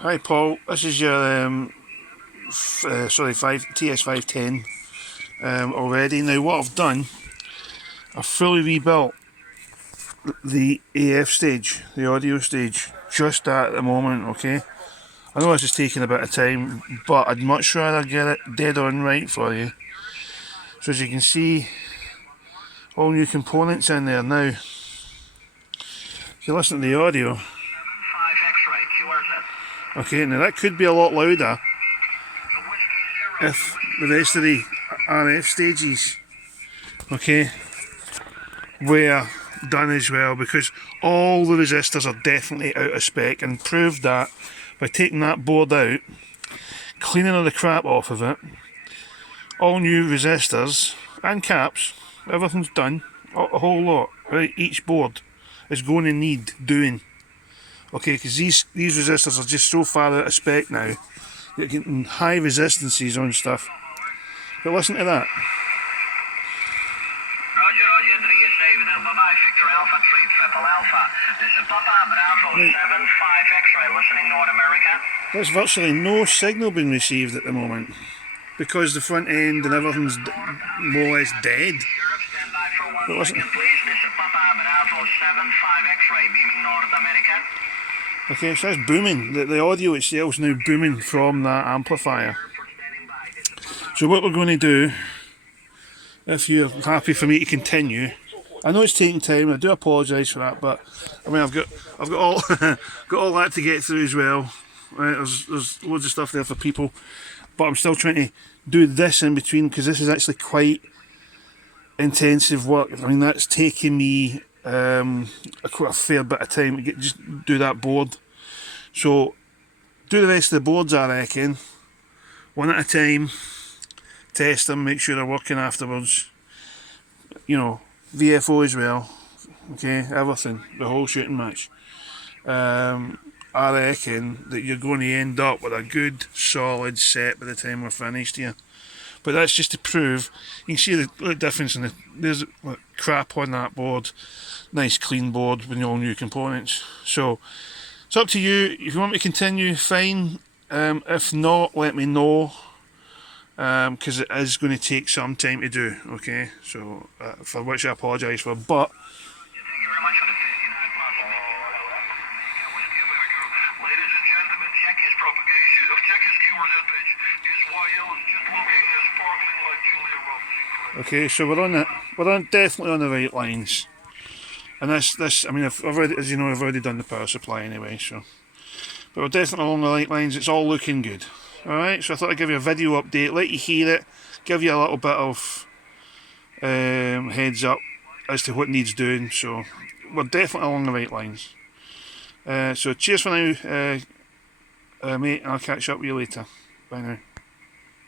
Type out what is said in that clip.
Hi Paul, this is your TS-510 already. Now what I've done, I've fully rebuilt the AF stage, the audio stage, just at the moment, okay? I know this is taking a bit of time, but I'd much rather get it dead on right for you. So as you can see, all new components in there now. If you listen to the audio, okay, now that could be a lot louder if the rest of the RF stages, okay, were done as well, because all the resistors are definitely out of spec, and proved that by taking that board out, cleaning all the crap off of it, all new resistors and caps, everything's done, a whole lot, right? Each board is going to need doing, okay, because these resistors are just so far out of spec now, you're getting high resistances on stuff. But listen to that. There's virtually no signal being received at the moment because the front end and everything's more or less dead. But listen. Okay, so that's booming. The audio itself is now booming from that amplifier. So what we're going to do, if you're happy for me to continue, I know it's taking time, I do apologise for that, but I mean I've got all got all that to get through as well. Right, there's loads of stuff there for people, but I'm still trying to do this in between, because this is actually quite intensive work. I mean, that's taking me quite a fair bit of time to just do that board. So do the rest of the boards, I reckon, one at a time, test them, make sure they're working afterwards, you know, VFO as well, okay, everything, the whole shooting match. I reckon that you're going to end up with a good solid set by the time we're finished here. But that's just to prove, you can see the difference in there's crap on that board, nice clean board with all new components. So it's up to you. If you want me to continue, fine. If not, let me know, because it is going to take some time to do, okay? So for which I apologise for, but okay, so we're definitely on the right lines, and this. I mean, I've already, as you know, I've already done the power supply anyway. So, but we're definitely along the right lines. It's all looking good. All right. So I thought I'd give you a video update, let you hear it, give you a little bit of heads up as to what needs doing. So we're definitely along the right lines. So cheers for now, mate. I'll catch up with you later. Bye now.